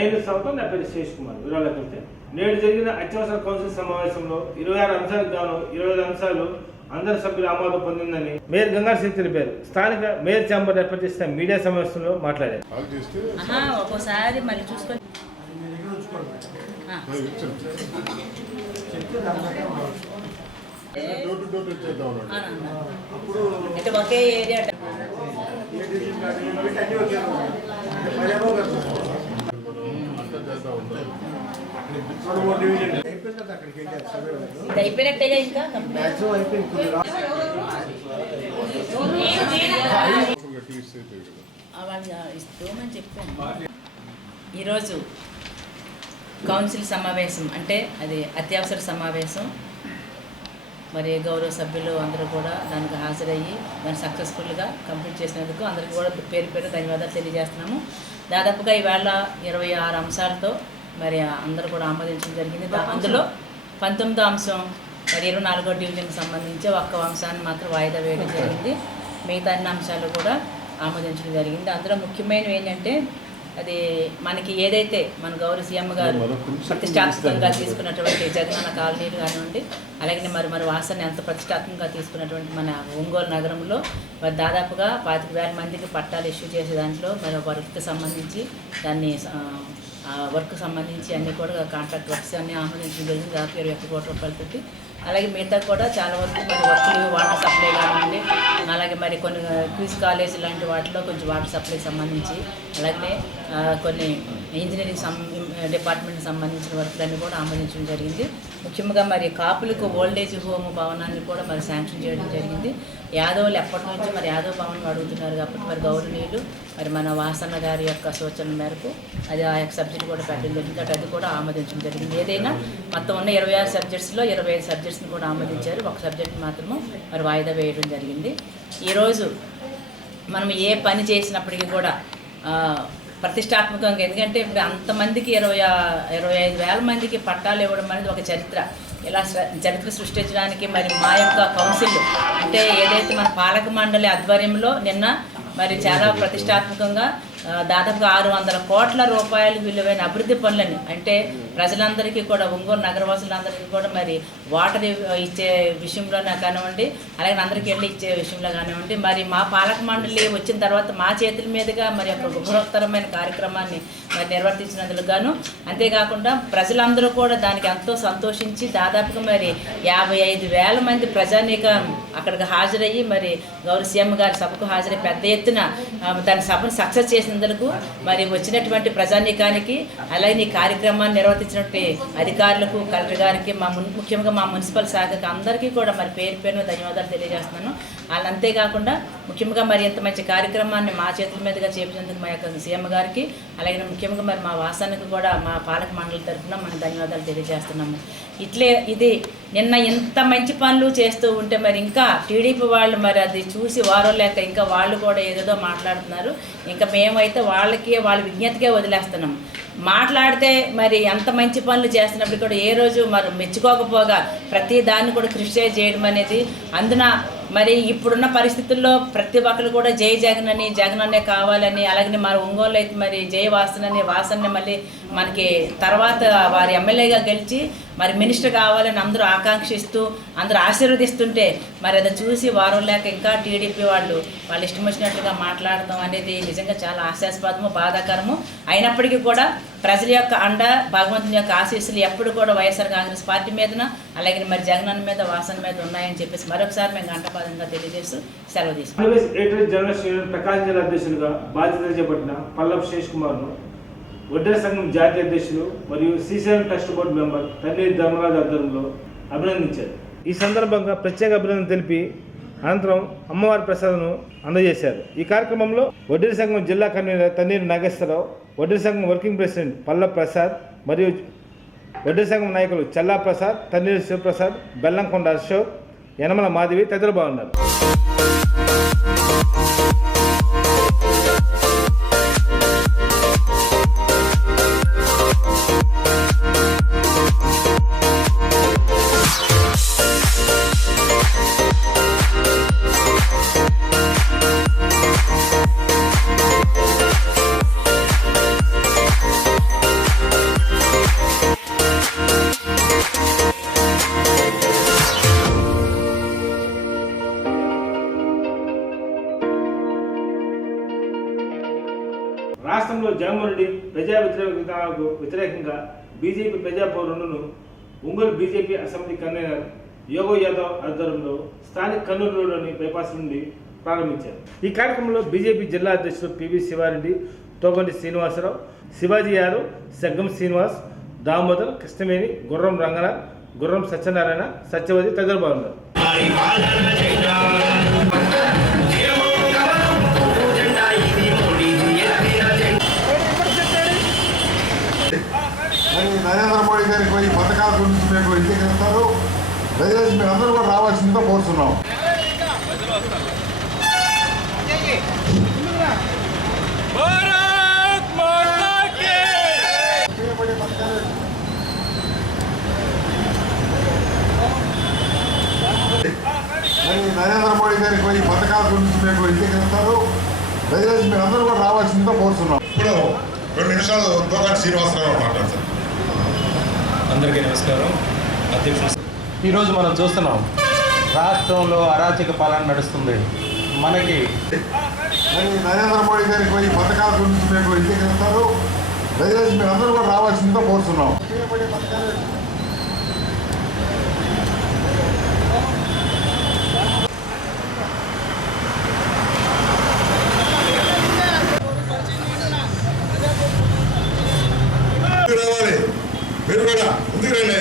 Nine సంవత్సరం నా పేరు శేష్ కుమార్. వివరాలకు వెళ్తే నేడు జరిగిన అత్యవసర కౌన్సిల్ సమావేశంలో 26 అంశాలకు గాను 25 అంశాలు అందరి సభ్యులు ఆమోదం పొందిందని మేయర్ గంగా సింగ్ తెలిపారు. స్థానిక మేయర్ ఛాంబర్ ఏర్పాటు చేసిన మీడియా సమావేశంలో మాట్లాడారు. ఒక్కోసారి మళ్ళీ చూసుకొని అంటే ఒకే ఏరియా అయిపోయినట్టేగా ఇంకా ఇస్తామని చెప్పాను. ఈరోజు కౌన్సిల్ సమావేశం అంటే అది అత్యవసర సమావేశం. మరి గౌరవ సభ్యులు అందరూ కూడా దానికి హాజరయ్యి దాన్ని సక్సెస్ఫుల్గా కంప్లీట్ చేసినందుకు అందరికీ కూడా పేరు పేరు ధన్యవాదాలు తెలియజేస్తున్నాము. దాదాపుగా ఈవేళ 26 అంశాలతో మరి అందరూ కూడా ఆమోదించడం జరిగింది. అందులో 19వ అంశం మరి 24వ డివిజన్కి సంబంధించి ఒక్క అంశాన్ని మాత్రం వాయిదా వేయడం జరిగింది. మిగతా అన్ని అంశాలు కూడా ఆమోదించడం జరిగింది. అందులో ముఖ్యమైనవి ఏంటంటే అది మనకి ఏదైతే మన గౌరవ సీఎం గారు ప్రతిష్టాత్మకంగా తీసుకున్నటువంటి జగనన్న కాలనీలు కానివ్వండి, అలాగే మరి వాసన ఎంత ప్రతిష్టాత్మకంగా తీసుకున్నటువంటి మన ఒంగోలు నగరంలో మరి దాదాపుగా 25,000 మందికి పట్టాలు ఇష్యూ చేసే దాంట్లో మరి వర్క్కి సంబంధించి దాన్ని వర్క్ సంబంధించి అన్నీ కూడా కాంట్రాక్ట్ వర్క్స్ అన్నీ ఆమోదించడం జరిగింది. దాదాపు 21 కోట్ల రూపాయలు పెట్టి. అలాగే మిగతా కూడా చాలా వరకు మరి వర్క్లు వాటర్ సప్లై కానివ్వండి, అలాగే మరి కొన్ని క్విజ్ కాలేజ్ లాంటి వాటిలో కొంచెం వాటర్ సప్లై సంబంధించి, అలాగే కొన్ని ఇంజనీరింగ్ డిపార్ట్మెంట్కి సంబంధించిన వర్క్లన్నీ కూడా ఆమోదించడం జరిగింది. ముఖ్యంగా మరి కాపులకు ఓల్డేజ్ హోమ్ భవనాన్ని కూడా మరి శాంక్షన్ చేయడం జరిగింది. యాదవులు ఎప్పటి నుంచి మరి యాదవ్ భవనం అడుగుతున్నారు కాబట్టి మరి గౌరవనీయులు మరి మన వాసన్న గారి యొక్క సూచనల మేరకు అది ఆ యొక్క సబ్జెక్ట్ కూడా పెట్టడం జరిగింది. అది కూడా ఆమోదించడం జరిగింది. ఏదైనా మొత్తం ఉన్న 26 సబ్జెక్ట్స్లో 25 సబ్జెక్ట్స్ని కూడా ఆమోదించారు. ఒక సబ్జెక్ట్ మాత్రము మరి వాయిదా వేయడం జరిగింది. ఈరోజు మనం ఏ పని చేసినప్పటికీ కూడా ప్రతిష్టాత్మకంగా, ఎందుకంటే ఇప్పుడు అంతమందికి 25,000 మందికి పట్టాలు ఇవ్వడం అనేది ఒక చరిత్ర. ఇలా చరిత్ర సృష్టించడానికి మరి మా యొక్క కౌన్సిల్ అంటే ఏదైతే మన పాలక మండలి ఆధ్వర్యంలో నిన్న మరి చాలా ప్రతిష్టాత్మకంగా దాదాపుగా 600 కోట్ల రూపాయలు విలువైన అభివృద్ధి పనులని, అంటే ప్రజలందరికీ కూడా ఒంగోలు నగరవాసులందరికీ కూడా మరి వాటర్ ఇచ్చే విషయంలోనే కానివ్వండి, అలాగే అందరికీ వెళ్ళి ఇచ్చే విషయంలో కానివ్వండి, మరి మా పాలక మండలి వచ్చిన తర్వాత మా చేతుల మీదుగా మరి ఒక బృహత్తరమైన కార్యక్రమాన్ని మరి నిర్వర్తించినందుకు గాను, అంతేకాకుండా ప్రజలందరూ కూడా దానికి ఎంతో సంతోషించి దాదాపుగా మరి 55,000 మంది ప్రజానీకం అక్కడికి హాజరయ్యి మరి గౌరవ సీఎం గారి సభకు హాజరై పెద్ద ఎత్తున దాని సభను సక్సెస్ చేసినందుకు మరి వచ్చినటువంటి ప్రజానీకానికి, అలాగే ఈ కార్యక్రమాన్ని నిర్వర్తించినటువంటి అధికారులకు, కలెక్టర్ గారికి, ముఖ్యంగా మా మున్సిపల్ శాఖకి అందరికీ కూడా మరి పేరు పేరున ధన్యవాదాలు తెలియజేస్తున్నాను. వాళ్ళు అంతేకాకుండా ముఖ్యంగా మరి ఇంత మంచి కార్యక్రమాన్ని మా చేతుల మీదుగా చేపించినందుకు మా యొక్క సీఎం గారికి, అలాగే ముఖ్యంగా మరి మా వాసానికి కూడా మా పాలక మండలి తరఫున మనం ధన్యవాదాలు తెలియజేస్తున్నాము. ఇది నిన్న ఇంత మంచి పనులు చేస్తూ ఉంటే మరి ఇంకా టీడీపీ వాళ్ళు మరి అది చూసి వారో లేక ఇంకా వాళ్ళు కూడా ఏదేదో మాట్లాడుతున్నారు. ఇంకా మేమైతే వాళ్ళ విజ్ఞతకే వదిలేస్తున్నాం. మాట్లాడితే మరి ఎంత మంచి పనులు చేస్తున్నప్పుడు కూడా ఏ రోజు మరి మెచ్చుకోకపోగా ప్రతి దాన్ని కూడా క్రిటిసైజ్ చేయడం అనేది, అందున మరి ఇప్పుడున్న పరిస్థితుల్లో ప్రతి ఒక్కరు కూడా జై జగన్ అని, జగన్ అనే కావాలని, అలాగే మరి ఒంగోలు అయితే మరి జై వాసన్ని మళ్ళీ మనకి తర్వాత వారి ఎమ్మెల్యేగా గెలిచి మరి మినిస్టర్ కావాలని అందరూ ఆకాంక్షిస్తూ అందరూ ఆశీర్వదిస్తుంటే మరి అది చూసి వారం లేక ఇంకా టీడీపీ వాళ్ళు ఇష్టం వచ్చినట్లుగా మాట్లాడటం అనేది నిజంగా చాలా హాస్యాస్పదము, బాధాకరము. అయినప్పటికీ కూడా ప్రజల యొక్క అండ, భగవంతుని యొక్క ఆశీస్సులు ఎప్పుడు కూడా వైఎస్ఆర్ కాంగ్రెస్ పార్టీ మీదన, అలాగే మరి జగన్ మీద, వాసన మీద ఉన్నాయని చెప్పేసి మరొకసారి మేము గంటపాదంగా తెలియజేస్తూ సెలవు తీసుకున్నాం. ప్రకాశం జిల్లా అధ్యక్షులుగా బాధ్యతలు చేపట్టిన పల్లపు శేష్ కుమార్ను వడ్డెర సంఘం జాతీయ అధ్యక్షులు మరియు శ్రీశైలం ట్రస్ట్ బోర్డు మెంబర్ తల్లి ధర్మరాజు ఆధ్వర్యంలో అభినందించారు. ఈ సందర్భంగా ప్రత్యేక అభినందన తెలిపి అనంతరం అమ్మవారి ప్రసాదను అందజేశారు. ఈ కార్యక్రమంలో వడ్డెర సంఘం జిల్లా కన్వీనర్ తన్నీరు నాగేశ్వరరావు, వడ్డెర సంఘం వర్కింగ్ ప్రెసిడెంట్ పల్లపు ప్రసాద్ మరియు వడ్డెర సంఘం నాయకులు చల్లా ప్రసాద్, తన్నీరు శివప్రసాద్, బెల్లంకొండ అశోక్, యనమల మాధవి తదితరులు బాగున్నారు. రాష్ట్రంలో జగన్మోహన్ రెడ్డి ప్రజా వ్యతిరేకతకు వ్యతిరేకంగా బీజేపీ ప్రజా పౌరులను ఒంగోలు బీజేపీ అసెంబ్లీ కన్వీనర్ యోగో యాదవ్ ఆధ్వర్యంలో స్థానిక కన్నూరులోని బైపాస్ నుండి ప్రారంభించారు. ఈ కార్యక్రమంలో బీజేపీ జిల్లా అధ్యక్షులు పివి శివారెడ్డి, తోగంటి శ్రీనివాసరావు, శివాజీ యాదవ్, సగ్గం శ్రీనివాస్, దామోదర్, కృష్ణవేణి, గుర్రం రంగనాథ్, గుర్రం సత్యనారాయణ, సత్యవతి తదితరులు పాల్గొన్నారు. నరేంద్ర మోడీ గారికి ఈ పథకాల గురించి మీకు ఇంటికిస్తారు. దయచేసి మీరు అందరూ కూడా రావాల్సిందిగా కోరుతున్నాం. నరేంద్ర మోడీ గారికి ఈ పథకాల గురించి మీకు ఇంటికిస్తారు. దయచేసి మీరు అందరూ కూడా రావాల్సిందిగా కోరుతున్నాం. ఇప్పుడు 2 నిమిషాలు తోగంటి శ్రీనివాసరావు మాట్లాడతారు. అందరికీ నమస్కారం. అధ్యక్షుడు, ఈరోజు మనం చూస్తున్నాం రాష్ట్రంలో అరాచక పాలన నడుస్తుంది. మనకి నరేంద్ర మోడీ గారికి ఈ పథకాల గురించి మీకు ఇంటికిస్తారు. దయచేసి మీరు అందరూ కూడా రావాల్సిందిగా కోరుతున్నాం. రావాలి, మీరు కూడా ముందుకు రండి.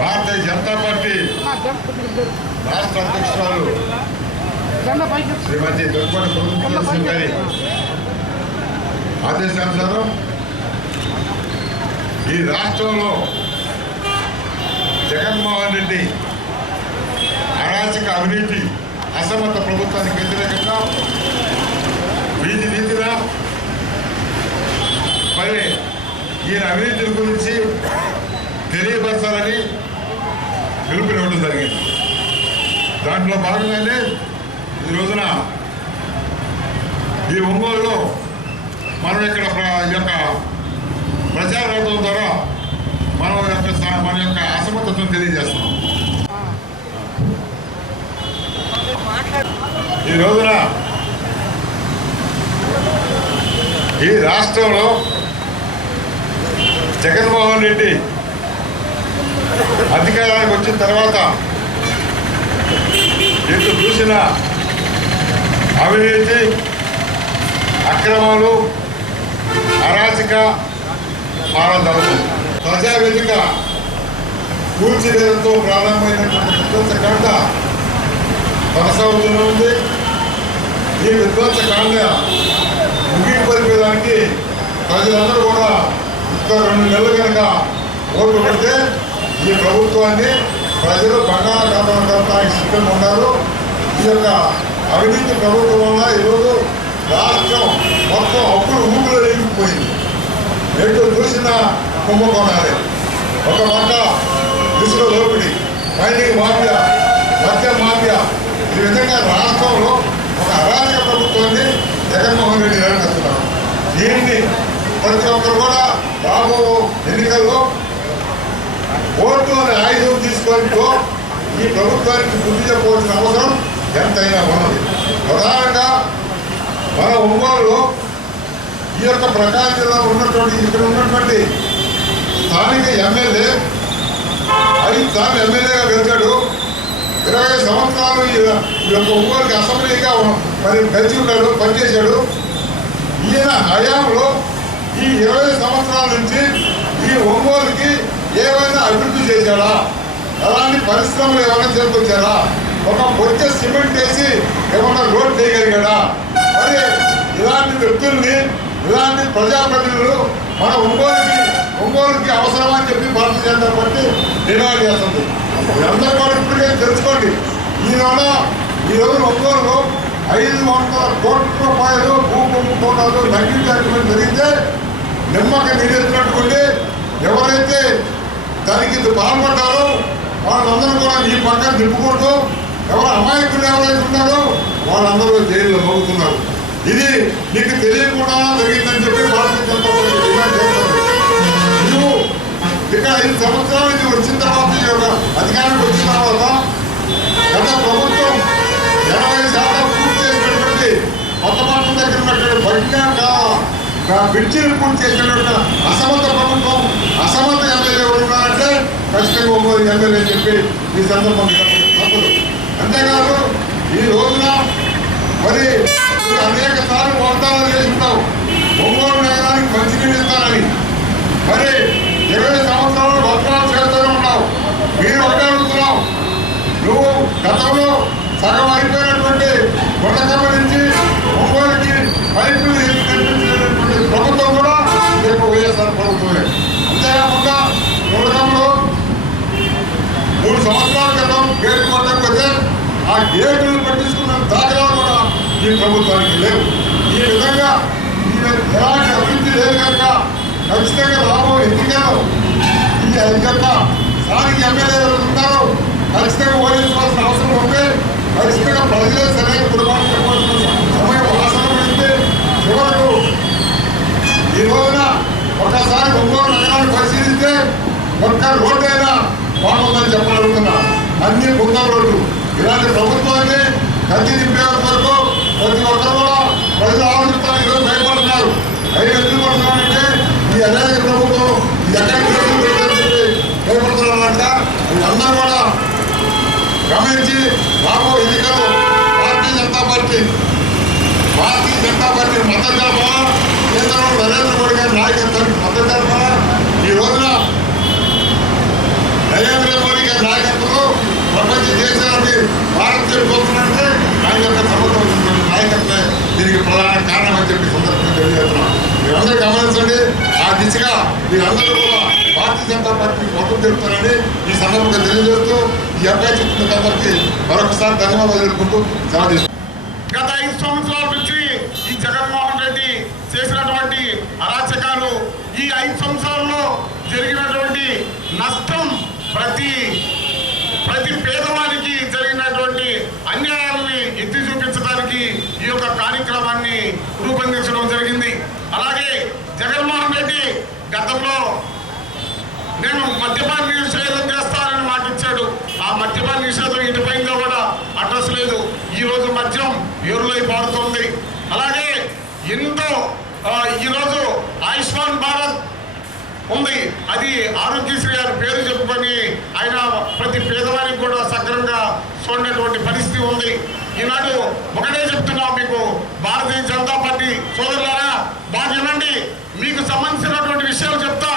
భారతీయ జనతా పార్టీ రాష్ట్ర అధ్యక్షురాలు శ్రీమతి దుర్గోడ సింగ్ గారి ఆదేశానుసారం ఈ రాష్ట్రంలో జగన్మోహన్ రెడ్డి అరాచక అవినీతి అసమర్థ ప్రభుత్వానికి వ్యతిరేకంగా వీధి వీధిగా మరి ఈయన అవినీతి గురించి తెలియపరచాలని పిలుపునివ్వడం జరిగింది. దాంట్లో భాగంగానే ఈ రోజున ఈ ఒంగోలులో మనం ఇక్కడ ఈ యొక్క ప్రచారం ద్వారా మన యొక్క అసమర్థతను తెలియజేస్తున్నాం. ఈ రోజున ఈ రాష్ట్రంలో జగన్మోహన్ రెడ్డి అధికారానికి వచ్చిన తర్వాత ఎటు చూసిన అవినీతి, అక్రమాలు, అరాచక పాలన జరుగుతుంది. ప్రజావేదిక కూల్చివేతతో ప్రారంభమైనటువంటి విధ్వంసకాండ కొనసాగుతూనే ఉంది. ఈ విధ్వంసకాండ ముగింపరిపేదానికి ప్రజలందరూ కూడా ఇంకా 2 నెలలు కనుక ఓటు పడితే ఈ ప్రభుత్వాన్ని ప్రజలు బంగాళాఖాతంలో కలపడానికి సిద్ధంగా ఉన్నారు. ఈ యొక్క అవినీతి ప్రభుత్వం వల్ల ఈరోజు రాష్ట్రం మొత్తం అప్పులు ఊపిలో ఎగిరిపోయింది. ఎటు చూసిన కుంభకోణాలే. ఒక పక్క ఇసుక దోపిడీ, మైనింగ్ మాఫియా, మద్యం మాఫియా, ఈ విధంగా రాష్ట్రంలో ఒక అరాచక ప్రభుత్వాన్ని జగన్మోహన్ రెడ్డి నిర్వహిస్తున్నారు. దీన్ని ప్రతి ఒక్కరు కూడా రాబో ఎన్నికల్లో ఓటు అనే ఆయుధం తీసుకుంటూ ఈ ప్రభుత్వానికి బుద్ధి చెప్పవలసిన అవసరం ఎంతైనా ఉన్నది. ప్రధానంగా మన ఒంగోలులో ఈ యొక్క ప్రకాశం జిల్లాలో ఉన్నటువంటి ఇక్కడ ఉన్నటువంటి స్థానిక ఎమ్మెల్యే 5 సార్లు ఎమ్మెల్యేగా గెలిచాడు. 20 సంవత్సరాలు ఈ యొక్క ఒంగోలుకి అసెంబ్లీగా మరి గెలిచి ఉన్నాడు, పనిచేశాడు. ఈయన హయాంలో ఈ 20 సంవత్సరాల నుంచి ఈ ఒంగోలుకి ఏమైనా అభివృద్ధి చేశాడా? అలాంటి పరిశ్రమలు ఏమైనా చేరుకొచ్చారా? ఒక బొచ్చే సిమెంట్ వేసి ఏమన్నా రోడ్ చేయగలిగాడా? మరి ఇలాంటి వ్యక్తుల్ని, ఇలాంటి ప్రజాప్రతినిధులు మన ఒంగోలుకి అవసరమని చెప్పి భారతీయ జనతా పార్టీ డిమాండ్ చేస్తుంది. మీరందరూ కూడా ఇప్పటికే తెలుసుకోండి. ఈ రోజు ఒంగోలులో 500 కోట్ల రూపాయలు భూ కుంభకోణాలు నకిలీ డాక్యుమెంట్ జరిగితే నిమ్మక నీరెత్తినట్టుకుండి ఎవరైతే దానికి పాల్పడ్డారో వాళ్ళందరూ కూడా ఈ పక్కన నింపుకుంటూ ఎవరు అమాయకులు ఎవరైతే ఉన్నారో వాళ్ళందరూ జైల్లో మోగుతున్నారు. ఇది నీకు తెలియకుండా జరిగిందని చెప్పి భారతీయ జనతా పార్టీ డిమాండ్ చేస్తుంది. నువ్వు 5 సంవత్సరాలు ఇది వచ్చిన తర్వాత ఈ యొక్క అధికారానికి వచ్చిన తర్వాత గత ప్రభుత్వం 80% పూర్తి చేసినటువంటి కొత్తపట్నం దగ్గర ఉన్నటువంటి బ్రిడ్జిని పూర్తి చేసినటువంటి అసమర్థ ప్రభుత్వం అసమర్థ ఎమ్మెల్యే ఉన్నారంటే ఖచ్చితంగా ఒంగోలు ఎమ్మెల్యే అని చెప్పి ఈ సందర్భంగా తప్పదు. అంతేకాదు ఈ రోజున మరి అనేక సార్లు వాగ్దానాలు చేస్తున్నావు ఒంగోలు నగరానికి మంచినీళ్ళు ఇస్తానని. మరి 20 సంవత్సరాలు వాగ్దానాలు చేస్తూనే ఉన్నావు. మీరు ఒకటే అడుగుతున్నావు, నువ్వు గతంలో సగం అయిపోయినటువంటి కొండకమ్మ నుంచి ఒంగోలుకి పైపులు నిర్మించినటువంటి ప్రభుత్వం కూడా రేపు వైఎస్ఆర్ ప్రభుత్వమే. అంతేకాకుండా కొండకమ్మలో 3 సంవత్సరాల క్రితం గేటు కొట్టకు వస్తే ఆ గేటును పట్టించుకున్న దాఖలాలు కూడా ఈ ప్రభుత్వానికి లేవు. ఈ విధంగా ఎలాంటి అభివృద్ధి లేదు కనుక ఖచ్చితంగా లాభం ఎన్నికలు ఈ యొక్క స్థానిక ఎమ్మెల్యేలు ఉన్నారో ఖచ్చితంగా ఓడించాల్సిన అవసరం ఉంటే ఖచ్చితంగా ప్రజలే సరైన కుటుంబాన్ని చెప్పాల్సిన సమయం ఆసనమైంది. చివరకు ఈ రోజున ఒకసారి ఒంగోలు నగరాన్ని పరిశీలిస్తే ఒక్క రోడ్డు అయినా బాగుందని చెప్పగలుగుతున్నా. అన్ని గుండం రోడ్లు. ఇలాంటి ప్రభుత్వాన్ని గతి నింపే వరకు ప్రతి ఒక్కరు కూడా ప్రజలు ఆలోచిస్తారు. ఈరోజు భయపడుతున్నారు. అవి ఎందుకు పడుతున్నారంటే ఈ అరాజక ప్రభుత్వం ఎక్కడికి భయపడుతున్నారంట. అందరూ కూడా గమనించి బాబు ఎన్నికలు భారతీయ జనతా పార్టీ మద్దతు జరపాలా, కేంద్రంలో నరేంద్ర మోడీ గారి నాయకత్వానికి మద్దతు జరపాలా. ఈ రోజున నరేంద్ర మోడీ గారి నాయకత్వంలో ప్రపంచ దేశానికి భారత్ చెప్పుకోవాలంటే ఆయన యొక్క సమర్థవంతమైన నాయకత్వమే దీనికి ప్రధాన కారణం అని చెప్పి సందర్భంగా తెలియజేస్తున్నాం. మీరందరూ గమనించండి. ఆ దిశగా మీరందరూ కూడా భారతీయ జనతా పార్టీకి మద్దతు తెలుపుతారని ఈ సందర్భంగా తెలియజేస్తూ ఈ అబ్బాయి చెప్తున్నందరికీ మరొకసారి ధన్యవాదాలు తెలుపుకుంటూ సెలవు. గత 5 సంవత్సరాల నుంచి ఈ జగన్మోహన్ రెడ్డి చేసినటువంటి అరాచకాలు, ఈ 5 సంవత్సరాల్లో జరిగినటువంటి నష్టం, ప్రతి పేదవానికి జరిగినటువంటి అన్యాయాలని ఎత్తి చూపించడానికి ఈ యొక్క కార్యక్రమాన్ని రూపొందించడం జరిగింది. అలాగే జగన్మోహన్ రెడ్డి గతంలో నేను మద్యపాన నిషేధం చేస్తానని మాట ఇచ్చాడు. ఆ మద్యపాన నిషేధం ఇటుపైందో కూడా అడ్రస్ లేదు. ఈ రోజు మద్యం ఏరులై పారుతోంది. అలాగే ఎంతో ఈరోజు ఆయుష్మాన్ భారత్ ఉంది. అది ఆరోగ్యశ్రీ గారి పేరు చెప్పుకొని ఆయన ప్రతి పేదవారికి కూడా సక్రమంగా చూడనటువంటి పరిస్థితి ఉంది. ఈనాడు ఒకటే చెప్తున్నాం మీకు, భారతీయ జనతా పార్టీ సోదరులారా బాగా వినండి. మీకు సంబంధించినటువంటి విషయాలు చెప్తా.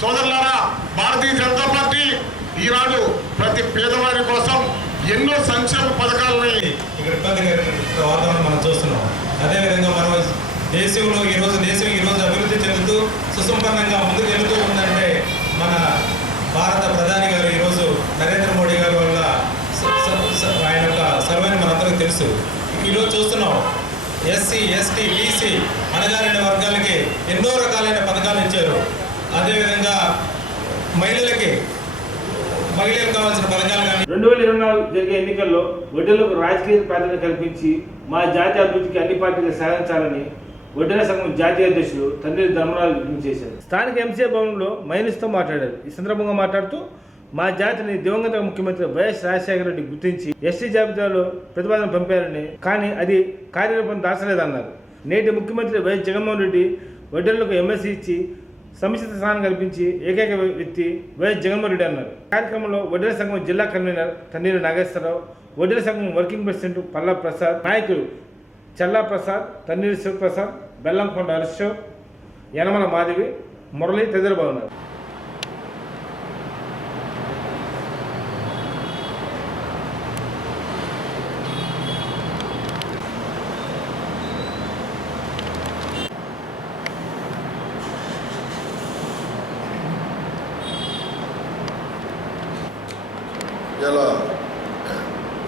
సోదరులారా, భారతీయ జనతా పార్టీ ఈనాడు ప్రతి పేదవారి కోసం ఎన్నో సంక్షేమ పథకాలని ఇక్కడ ఇబ్బందికరమైన వాతావరణం మనం చూస్తున్నాం. అదేవిధంగా మనం దేశం ఈరోజు అభివృద్ధి చెందుతూ సుసంపన్నంగా ముందుకు వెళుతూ ఉందంటే మన భారత ప్రధాని గారు ఈరోజు నరేంద్ర మోడీ గారి వల్ల ఆయన యొక్క సర్వేని మనందరికీ తెలుసు. ఈరోజు చూస్తున్నాం ఎస్సీ, ఎస్టీ, బీసీ అణగారిన వర్గాలకి ఎన్నో రకాలైన పథకాలు ఇచ్చారు. అదేవిధంగా మహిళలకు కావాల్సిన పథకాలు కానీ 2024 జరిగే ఎన్నికల్లో వడ్డీలకు రాజకీయ ప్రాధాన్యత కల్పించి మా జాతి అభివృద్ధికి అన్ని పార్టీలు సాధించాలని వడ్డీల సంఘం జాతీయ అధ్యక్షులు తన్నీరు ధర్మరాజు విజ్ఞప్తి చేశారు. స్థానిక ఎంసీఏ భవనంలో మైనస్తో మాట్లాడారు. ఈ సందర్భంగా మాట్లాడుతూ మా జాతిని దివంగత ముఖ్యమంత్రి వైఎస్ రాజశేఖర రెడ్డి గుర్తించి ఎస్టీ జాబితాలో ప్రతిపాదన పంపారని, కానీ అది కార్యరూపం దాచలేదన్నారు. నేటి ముఖ్యమంత్రి వైఎస్ జగన్మోహన్ రెడ్డి వడ్డీలకు ఎమ్మెల్సీ ఇచ్చి సముచిత స్థానం కల్పించి ఏకైక వ్యక్తి వైఎస్ జగన్మోహన్ రెడ్డి అన్నారు. కార్యక్రమంలో వడ్డీల సంఘం జిల్లా కన్వీనర్ తన్నీరు నాగేశ్వరరావు, వడ్డీల సంఘం వర్కింగ్ ప్రెసిడెంట్ పల్లా ప్రసాద్, నాయకులు చల్లా ప్రసాద్, తన్నీరు శివప్రసాద్, బెల్లంకొండ అశోక్, యనమల మాధవి, మురళి తదితరులు బాగున్నారు. ఇలా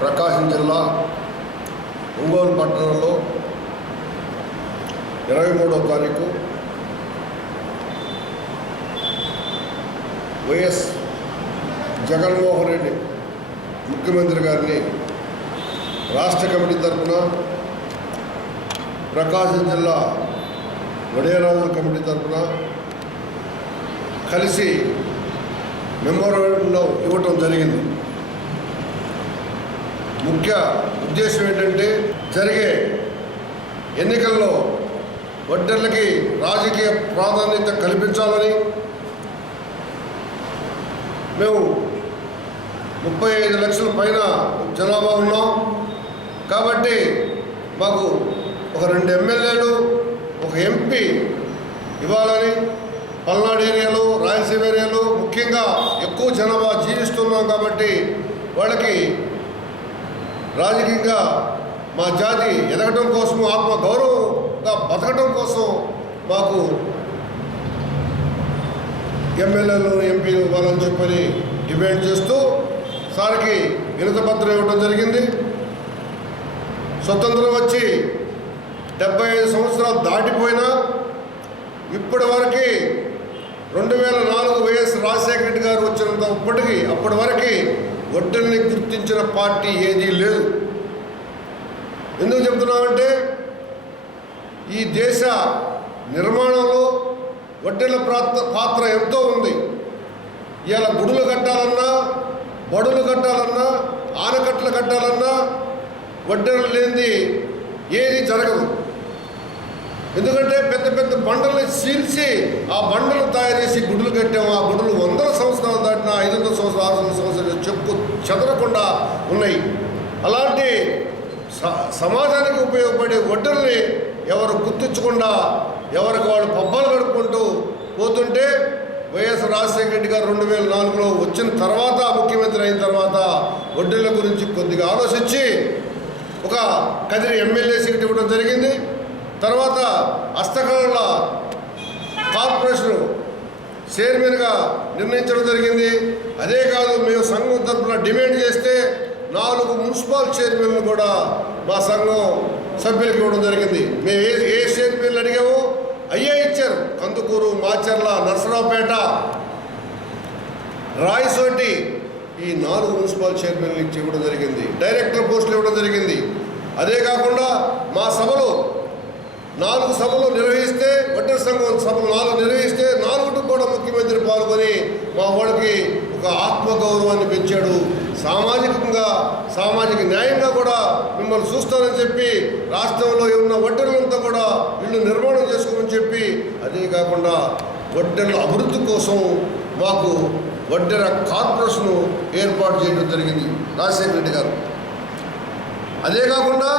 ప్రకాశం జిల్లా ఒంగోలు పట్టణంలో 23వ తారీఖు వైఎస్ జగన్మోహన్ రెడ్డి ముఖ్యమంత్రి గారిని రాష్ట్ర కమిటీ తరఫున, ప్రకాశం జిల్లా వడియరాజుల కమిటీ తరఫున కలిసి మెమోరాండం ఇవ్వటం జరిగింది. ముఖ్య ఉద్దేశం ఏంటంటే జరిగే ఎన్నికల్లో వడ్డర్లకి రాజకీయ ప్రాధాన్యత కల్పించాలని, మేము 35 లక్షల పైన జనాభా ఉన్నాం కాబట్టి మాకు ఒక 2 ఎమ్మెల్యేలు, ఒక ఎంపీ ఇవ్వాలని, పల్నాడు ఏరియాలో, రాయలసీమ ఏరియాలో ముఖ్యంగా ఎక్కువ జనాభా జీవిస్తున్నాం కాబట్టి వాళ్ళకి రాజకీయంగా మా జాతి ఎదగటం కోసం, ఆత్మ గౌరవంగా బతకడం కోసం మాకు ఎమ్మెల్యేలు, ఎంపీలు ఇవ్వాలని చెప్పని డిమాండ్ చేస్తూ సార్కి వినతిపత్రం ఇవ్వడం జరిగింది. స్వతంత్రం వచ్చి 75 సంవత్సరాలు దాటిపోయినా ఇప్పటి వరకు 2004 వైఎస్ రాజశేఖర రెడ్డి గారు వచ్చినంత అప్పటి వరకు వడ్డల్ని గుర్తించిన పార్టీ ఏదీ లేదు. ఎందుకు చెప్తున్నామంటే ఈ దేశ నిర్మాణంలో వడ్డెల పాత్ర ఎంతో ఉంది. ఇవాళ గుడులు కట్టాలన్నా, బడులు కట్టాలన్నా, ఆనకట్టలు కట్టాలన్నా వడ్డెలు లేనిది ఏది జరగదు. ఎందుకంటే పెద్ద పెద్ద బండల్ని చీల్చి ఆ బండలు తయారు చేసి గుడులు కట్టాము. ఆ గుడులు 100 సంవత్సరాలు దాటినా 500 సంవత్సరాలు, 600 సంవత్సరాలు చెక్కు చెదరకుండా ఉన్నాయి. అలాంటి సమాజానికి ఉపయోగపడే వడ్డల్ని ఎవరు గుర్తించకుండా ఎవరికి వాళ్ళు పబ్బాలు గడుపుకుంటూ పోతుంటే వైఎస్ రాజశేఖర రెడ్డి గారు 2004లో వచ్చిన తర్వాత, ముఖ్యమంత్రి అయిన తర్వాత వడ్డీల గురించి కొద్దిగా ఆలోచించి ఒక కదిరి ఎమ్మెల్యే సీట్ ఇవ్వడం జరిగింది. తర్వాత హస్తకళల కార్పొరేషన్ చైర్మన్గా నిర్ణయించడం జరిగింది. అదే కాదు, మేము సంఘం తరఫున డిమాండ్ చేస్తే 4 మున్సిపల్ చైర్మన్లు కూడా మా సంఘం సభ్యులకు ఇవ్వడం జరిగింది. మేము ఏ చైర్మన్లు అడిగామో అయ్యే ఇచ్చారు. కందుకూరు, మాచర్ల, నర్సరావుపేట, రాయసోటి ఈ 4 మున్సిపల్ చైర్మన్లు ఇవ్వడం జరిగింది. డైరెక్టర్ పోస్టులు ఇవ్వడం జరిగింది. అదే కాకుండా మా సభలు 4 సభలు నిర్వహిస్తే, వడ్డెర సంఘం సభలు 4 నిర్వహిస్తే 4కు కూడా ముఖ్యమంత్రి పాల్గొని మా వాళ్ళకి ఒక ఆత్మగౌరవాన్ని పెంచాడు. సామాజికంగా, సామాజిక న్యాయంగా కూడా మిమ్మల్ని చూస్తానని చెప్పి రాష్ట్రంలో ఉన్న వడ్డెర్లంతా కూడా ఇళ్ళు నిర్మాణం చేసుకోమని చెప్పి, అదే కాకుండా వడ్డెర్ల అభివృద్ధి కోసం మాకు వడ్డెర కార్పొరేషన్ ఏర్పాటు చేయడం జరిగింది రాజశేఖర రెడ్డి గారు. అదే కాకుండా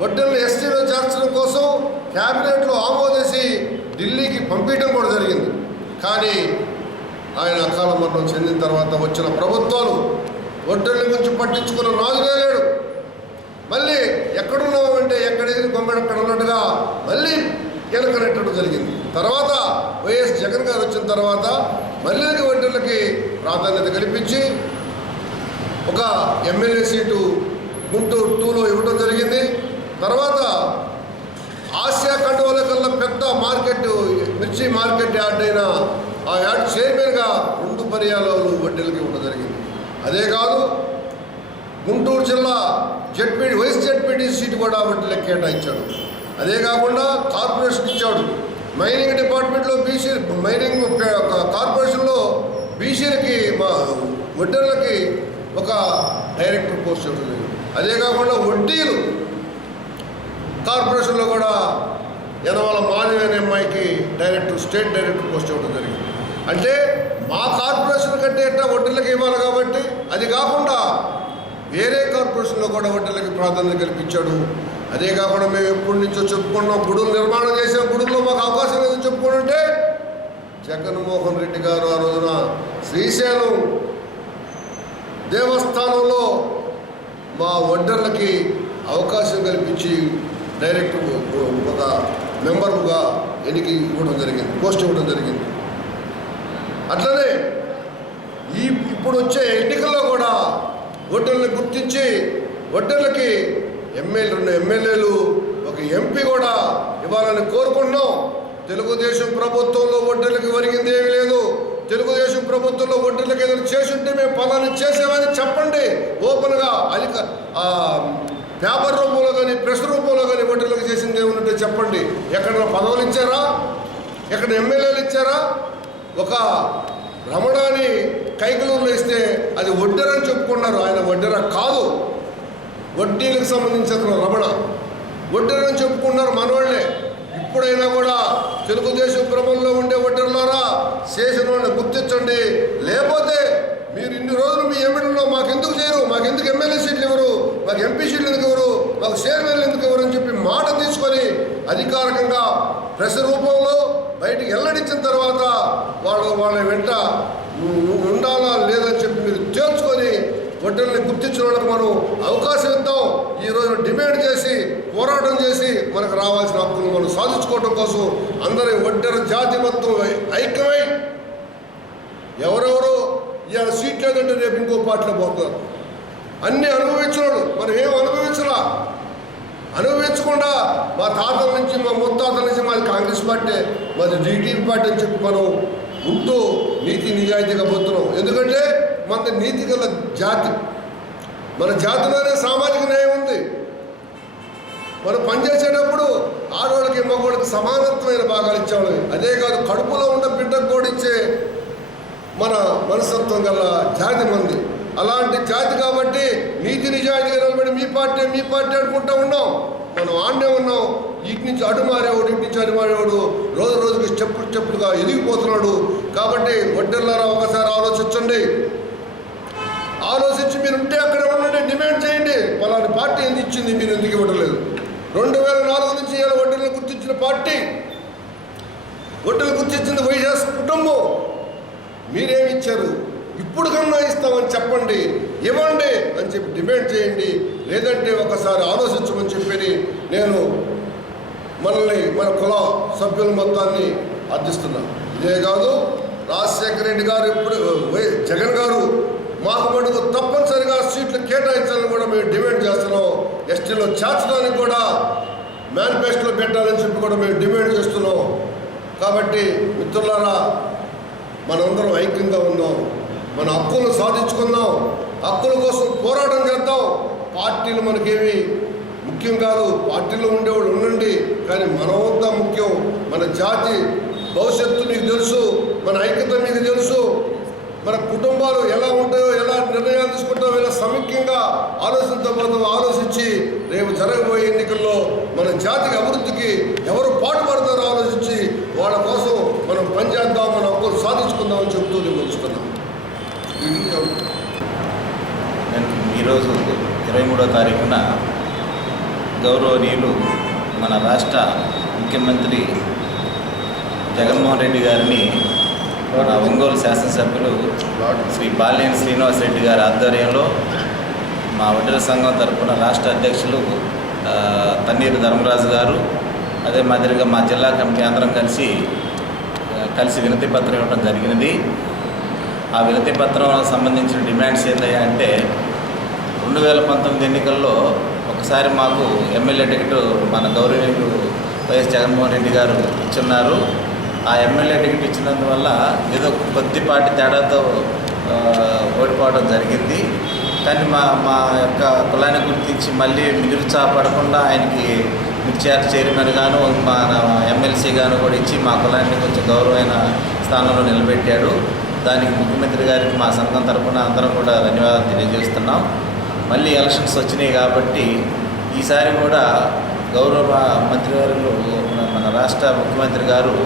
వడ్డెలను ఎస్టీలో చేర్చడం కోసం క్యాబినెట్లో ఆమోదేసి ఢిల్లీకి పంపించడం కూడా జరిగింది. కానీ ఆయన అకాల మరణం చెందిన తర్వాత వచ్చిన ప్రభుత్వాలు వడ్డెల గురించి పట్టించుకున్న నాదులే లేడు. మళ్ళీ ఎక్కడున్నామంటే ఎక్కడేది గొంగడక్కడ ఉన్నట్టుగా మళ్ళీ వెనకనెట్టడం జరిగింది. తర్వాత వైఎస్ జగన్ గారు వచ్చిన తర్వాత మళ్ళీ వడ్డెలకి ప్రాధాన్యత కల్పించి ఒక ఎమ్మెల్యే సీటు గుంటూరు 2లో ఇవ్వడం జరిగింది. తర్వాత ఆసియా ఖండంలో కల్లా పెద్ద మార్కెట్, మిర్చి మార్కెట్ యార్డ్ అయిన ఆ యార్డ్ చైర్మన్గా 2 పర్యాయాలు వడ్డీలకి ఇవ్వడం జరిగింది. అదే కాదు, గుంటూరు జిల్లా వైస్ జెడ్పీటీ సీటు కూడా వడ్డీలకు కేటాయించాడు. అదే కాకుండా కార్పొరేషన్ ఇచ్చాడు. మైనింగ్ డిపార్ట్మెంట్లో బీసీ, మైనింగ్ కార్పొరేషన్లో బీసీలకి, మా వడ్డీలకి ఒక డైరెక్టర్ పోస్ట్ ఇవ్వడం జరిగింది. అదే కాకుండా వడ్డీలు కార్పొరేషన్లో కూడా యనమల మాధవి అనే అమ్మాయికి స్టేట్ డైరెక్టర్ పోస్ట్ ఇవ్వడం జరిగింది. అంటే మా కార్పొరేషన్ కంటే ఎట్లా వడ్డీలకు ఇవ్వాలి కాబట్టి, అది కాకుండా వేరే కార్పొరేషన్లో కూడా వడ్డీలకి ప్రాధాన్యత కల్పించాడు. అదే కాకుండా మేము ఎప్పటి నుంచో చెప్పుకున్నాం, గుడులు నిర్మాణం చేసిన గుడుల్లో మాకు అవకాశం లేదని చెప్పుకుంటుంటే జగన్మోహన్ రెడ్డి గారు ఆ రోజున శ్రీశైలం దేవస్థానంలో మా వడ్డర్లకి అవకాశం కల్పించి డైరెక్ట్ ఒక మెంబర్గా ఎన్నిక ఇవ్వడం జరిగింది, పోస్ట్ ఇవ్వడం జరిగింది. అట్లనే ఇప్పుడు వచ్చే ఎన్నికల్లో కూడా వడ్డర్లను గుర్తించి వడ్డర్లకి 2 ఎమ్మెల్యేలు, ఒక ఎంపీ కూడా ఇవ్వాలని కోరుకుంటున్నాం. తెలుగుదేశం ప్రభుత్వంలో వడ్డర్లకు ఒరిగింది ఏమీ లేదు. తెలుగుదేశం ప్రభుత్వంలో వడ్డర్లకు ఏదైనా చేసుంటే మేము పలానా చేసామని చెప్పండి ఓపెన్గా. అది పేపర్ రూపంలో కానీ ప్రెస్ రూపంలో కానీ వడ్డర్లకు చేసింది ఏమన్నట్టే చెప్పండి. ఎక్కడైనా పదవులు ఇచ్చారా? ఎక్కడ ఎమ్మెల్యేలు ఇచ్చారా? ఒక రమణాని కైకలూరులో ఇస్తే అది వడ్డెరని చెప్పుకున్నారు. ఆయన వడ్డెర కాదు, వడ్డీలకు సంబంధించిన రమణ వడ్డెరని చెప్పుకున్నారు మనోళ్ళే. ఇప్పుడైనా కూడా తెలుగుదేశం భ్రమంలో ఉండే వడ్డెరలారా చేసిన వాళ్ళని గుర్తించండి. లేకపోతే మీరు ఇన్ని రోజులు మీ ఎమ్మెల్యేలో మాకు ఎందుకు చేయరు, మాకు ఎందుకు ఎమ్మెల్యే సీట్లు ఇవ్వరు, మాకు ఎంపీ సీట్లు ఎందుకు ఇవ్వరు, మాకు చైర్మన్లు ఎందుకు ఇవ్వరు అని చెప్పి మాట తీసుకొని అధికారికంగా ప్రెస్ రూపంలో బయటికి వెల్లడించిన తర్వాత వాళ్ళ వెంట ఉండాలా లేదని చెప్పి మీరు తేల్చుకొని వడ్డీల్ని గుర్తించిన వాళ్ళకి మనం అవకాశం ఇద్దాం. ఈ రోజు డిమాండ్ చేసి పోరాటం చేసి మనకు రావాల్సిన హక్కులు మనం సాధించుకోవడం కోసం అందరి వడ్డెర జాతి మొత్తం ఐక్యమై ఎవరెవరో ఇవాళ సీట్ లేదంటే రేపు ఇంకో పార్టీలో పోతున్నారు. అన్నీ అనుభవించినాడు, మనం ఏం అనుభవించలా. అనుభవించకుండా మా తాతల నుంచి మా ముత్తాతల నుంచి మాది కాంగ్రెస్ పార్టీ, మాది టీడీపీ పార్టీ అని చెప్పి మనం ఉంటూ నీతి నిజాయితీగా పోతున్నాం. ఎందుకంటే మన నీతి గల జాతి, మన జాతిలోనే సామాజిక న్యాయం ఉంది. మనం పనిచేసేటప్పుడు ఆడవాళ్ళకి మగవాళ్ళకి సమానత్వమైన భాగాలు ఇచ్చేవాళ్ళం. అదే కాదు, కడుపులో ఉన్న బిడ్డకు కూడా ఇచ్చే మన మనస్తత్వం గల జాతి మంది. అలాంటి జాతి కాబట్టి నీతి నిజాయితీగా నిలబడి మీ పార్టీ అనుకుంటా ఉన్నాం. మనం ఆడనే ఉన్నాం. ఇటు నుంచి అటు మారేవాడు, ఇటు నుంచి అటు మారేవాడు రోజు రోజుకి స్టెప్పులుగా ఎదిగిపోతున్నాడు. కాబట్టి వడ్డెర్లారా ఒకసారి ఆలోచించండి. ఆలోచించి మీరు ఉంటే అక్కడ ఉండండి, డిమాండ్ చేయండి. పలాని పార్టీ ఎందుకు ఇచ్చింది, మీరు ఎందుకు ఇవ్వట్లేదు. 2004 నుంచి ఇలా వడ్డీలను గుర్తించిన పార్టీ, వడ్డీలు గుర్తించింది వైఎస్ కుటుంబం. మీరేమి ఇచ్చారు, ఇప్పుడు కన్నా ఇస్తామని చెప్పండి, ఇవ్వండి అని చెప్పి డిమాండ్ చేయండి. లేదంటే ఒకసారి ఆలోచించమని చెప్పి నేను మనల్ని మన కుల సభ్యుల మొత్తాన్ని అర్థిస్తున్నాను. ఇదే కాదు, రాజశేఖర రెడ్డి గారు ఇప్పుడు జగన్ గారు మాకు మటుకు తప్పనిసరిగా సీట్లు కేటాయించాలని కూడా మేము డిమాండ్ చేస్తున్నాం. ఎస్టీలో చేర్చడానికి కూడా మేనిఫెస్టోలో పెట్టాలని చెప్పి కూడా మేము డిమాండ్ చేస్తున్నాం. కాబట్టి మిత్రులారా, మనందరం ఐక్యంగా ఉన్నాం. మన హక్కులను సాధించుకుందాం, హక్కుల కోసం పోరాటం చేద్దాం. పార్టీలు మనకేమి ముఖ్యం కాదు, పార్టీలో ఉండేవాళ్ళు ఉండండి, కానీ మన వద్ద ముఖ్యం. మన జాతి భవిష్యత్తు మీకు తెలుసు, మన ఐక్యత మీకు తెలుసు. మన కుటుంబాలు ఎలా ఉంటాయో, ఎలా నిర్ణయాలు తీసుకుంటామో, ఎలా సమైక్యంగా ఆలోచించి రేపు జరగబోయే ఎన్నికల్లో మన జాతికి అభివృద్ధికి ఎవరు పాటుపడతారో ఆలోచించి వాళ్ళ కోసం మనం పనిచేద్దాం, మన హక్కులు సాధించుకుందామని చెబుతూ నేను ఉంచుతున్నాం. ఈరోజు 23వ తారీఖున గౌరవనీయులు మన రాష్ట్ర ముఖ్యమంత్రి జగన్మోహన్ రెడ్డి గారిని మన ఒంగోలు శాసనసభ్యులు శ్రీ బాలినేని శ్రీనివాస్ రెడ్డి గారి ఆధ్వర్యంలో మా వడ్డెర సంఘం తరఫున రాష్ట్ర అధ్యక్షులు తన్నీరు ధర్మరాజు గారు, అదే మాదిరిగా మా జిల్లా కమిటీ అందరం కలిసి వినతి పత్రం ఇవ్వడం జరిగినది. ఆ వినతి పత్రం సంబంధించిన డిమాండ్స్ ఏంటయ్యా అంటే, 2019 ఎన్నికల్లో ఒకసారి మాకు ఎమ్మెల్యే టికెట్ మన గౌరవనీయులు వైఎస్ జగన్మోహన్ రెడ్డి గారు ఇచ్చున్నారు. ఆ ఎమ్మెల్యే టికెట్ ఇచ్చినందువల్ల ఏదో కొద్దిపాటి తేడాతో ఓడిపోవడం జరిగింది. కానీ మా యొక్క కులాన్ని గుర్తించి మళ్ళీ నిరుత్సాహపడకుండా ఆయనకి మిర్చియార్ చైర్మన్ గాను మన ఎమ్మెల్సీ గాను కూడా ఇచ్చి మా కులాన్ని కొంచెం గౌరవమైన స్థానంలో నిలబెట్టాడు. దానికి ముఖ్యమంత్రి గారికి మా సంఘం తరఫున అందరం కూడా ధన్యవాదాలు తెలియజేస్తున్నాం. మళ్ళీ ఎలక్షన్స్ వచ్చినాయి కాబట్టి ఈసారి కూడా గౌరవ మంత్రివర్యులు మన రాష్ట్ర ముఖ్యమంత్రి గారు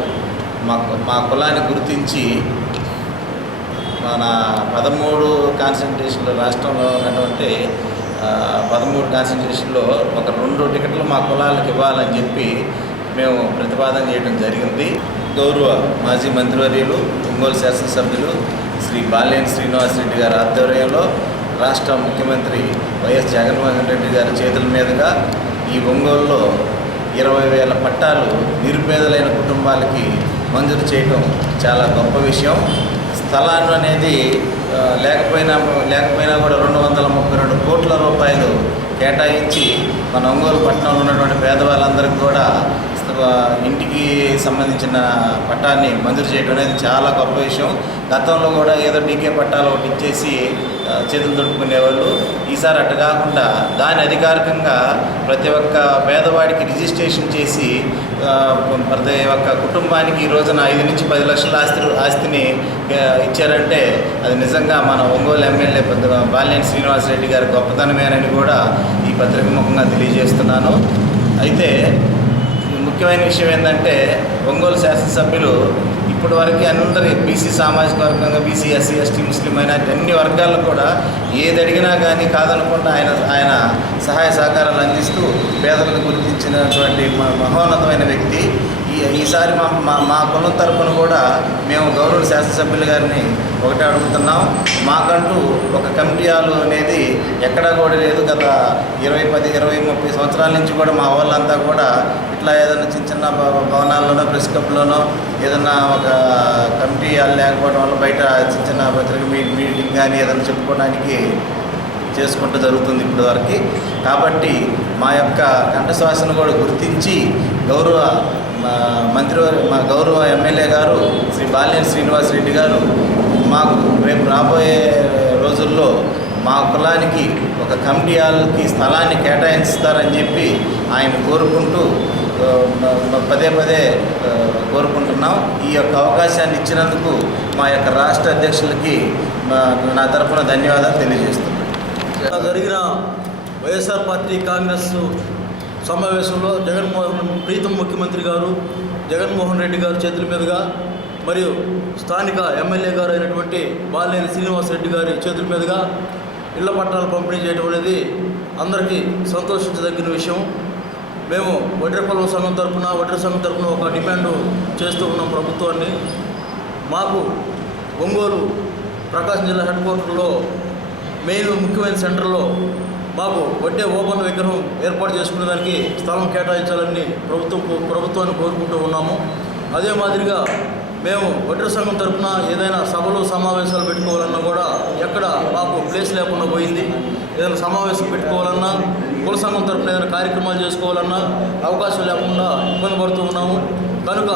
మా కులాన్ని గుర్తించి మన 13 కాన్సన్ట్రేషన్లో రాష్ట్రంలో ఉన్నటువంటి 13 కాన్సన్ట్రేషన్లో ఒక 2 టికెట్లు మా కులాలకు ఇవ్వాలని చెప్పి మేము ప్రతిపాదన చేయడం జరిగింది. గౌరవ మాజీ మంత్రివర్యులు ఒంగోలు శాసనసభ్యులు శ్రీ బాలినేని శ్రీనివాస్ రెడ్డి గారి ఆధ్వర్యంలో రాష్ట్ర ముఖ్యమంత్రి వైఎస్ జగన్మోహన్ రెడ్డి గారి చేతుల మీదుగా ఈ ఒంగోలులో 20,000 పట్టాలు నిరుపేదలైన కుటుంబాలకి మంజూరు చేయడం చాలా గొప్ప విషయం. స్థలాన్ని అనేది లేకపోయినా కూడా 232 కోట్ల రూపాయలు కేటాయించి మన ఒంగోలు పట్టణంలో ఉన్నటువంటి పేదవాళ్ళందరికీ కూడా ఇంటికి సంబంధించిన పట్టాన్ని మంజూరు చేయడం అనేది చాలా గొప్ప విషయం. గతంలో కూడా ఏదో డీకే పట్టాలు ఒకటి ఇచ్చేసి చేతులు దొరుకుకునేవాళ్ళు. ఈసారి అట్ట కాకుండా దాని అధికారికంగా ప్రతి ఒక్క పేదవాడికి రిజిస్ట్రేషన్ చేసి ప్రతి ఒక్క కుటుంబానికి ఈ రోజున 5 నుంచి 10 లక్షల ఆస్తిని ఇచ్చారంటే అది నిజంగా మన ఒంగోలు ఎమ్మెల్యే బాలినేని శ్రీనివాసరెడ్డి గారి గొప్పతనమేనని కూడా ఈ పత్రిక ముఖంగా తెలియజేస్తున్నాను. అయితే ముఖ్యమైన విషయం ఏంటంటే ఒంగోలు శాసనసభ్యులు ఇప్పటి వరకు అందరి బీసీ సామాజిక వర్గంగా బీసీ, ఎస్సీ, ఎస్టీ, ముస్లిం మైనారిటీ అన్ని వర్గాలకు కూడా ఏది అడిగినా కానీ కాదనకుండా ఆయన సహాయ సహకారాలు అందిస్తూ పేదలను గుర్తించినటువంటి మహోన్నతమైన వ్యక్తి. ఈసారి మా కులం తరపున కూడా మేము గౌరవ శాసనసభ్యులు గారిని ఒకటే అడుగుతున్నాం. మాకంటూ ఒక కమిటీ హాలు అనేది ఎక్కడా కూడా లేదు. గత 20-30 సంవత్సరాల నుంచి కూడా మా వాళ్ళంతా కూడా ఇట్లా ఏదైనా చిన్న భవనాల్లోనో ప్రెస్ క్లబ్లోనో ఏదన్నా ఒక కమిటీ హాల్ లేకపోవడం వల్ల బయట చిన్న పత్రిక మీటింగ్ కానీ ఏదైనా చెప్పుకోవడానికి చేసుకుంటూ జరుగుతుంది ఇప్పటివరకు. కాబట్టి మా యొక్క కంఠశ్వాసను కూడా గుర్తించి మా గౌరవ ఎమ్మెల్యే గారు శ్రీ బాలినేని శ్రీనివాసరెడ్డి గారు మాకు రేపు రాబోయే రోజుల్లో మా కులానికి ఒక కమిటీ హాల్కి స్థలాన్ని కేటాయిస్తారని చెప్పి ఆయన కోరుకుంటూ పదే కోరుకుంటున్నాం. ఈ యొక్క అవకాశాన్ని ఇచ్చినందుకు మా యొక్క రాష్ట్ర అధ్యక్షులకి నా తరఫున ధన్యవాదాలు తెలియజేస్తున్నాను. జరిగిన వైఎస్ఆర్ పార్టీ కాంగ్రెస్ సమావేశంలో ప్రీతం ముఖ్యమంత్రి గారు జగన్మోహన్ రెడ్డి గారి చేతుల మీదుగా మరియు స్థానిక ఎమ్మెల్యే గారు అయినటువంటి బాలినేని శ్రీనివాసరెడ్డి గారి చేతుల మీదుగా ఇళ్ల పట్టాలు పంపిణీ చేయడం అనేది అందరికీ సంతోషించదగిన విషయం. మేము వడ్డెర సంఘం తరఫున ఒక డిమాండ్ చేస్తూ ఉన్నాం ప్రభుత్వాన్ని. మాకు ఒంగోలు ప్రకాశం జిల్లా హెడ్ క్వార్టర్లో మెయిన్ ముఖ్యమైన సెంటర్లో మాకు వడ్డే ఓపెన్ విగ్రహం ఏర్పాటు చేసుకునేదానికి స్థలం కేటాయించాలని ప్రభుత్వాన్ని కోరుకుంటూ ఉన్నాము. అదే మాదిరిగా మేము వడ్డెర సంఘం తరఫున ఏదైనా సభలు సమావేశాలు పెట్టుకోవాలన్నా కూడా ఎక్కడ మాకు ప్లేస్ లేకుండా పోయింది. ఏదైనా సమావేశం పెట్టుకోవాలన్నా కుల సంఘం తరఫున ఏదైనా కార్యక్రమాలు చేసుకోవాలన్నా అవకాశం లేకుండా ఇబ్బంది పడుతూ ఉన్నాము. కనుక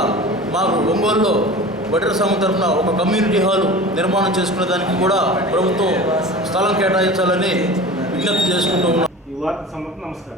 మాకు ఒంగోలులో వడ్డెర సంఘం తరఫున ఒక కమ్యూనిటీ హాల్ నిర్మాణం చేసుకునే దానికి కూడా ప్రభుత్వం స్థలం కేటాయించాలని విజ్ఞప్తి చేసుకుంటూ ఉన్నాం. ఈ వార్త నమస్కారం.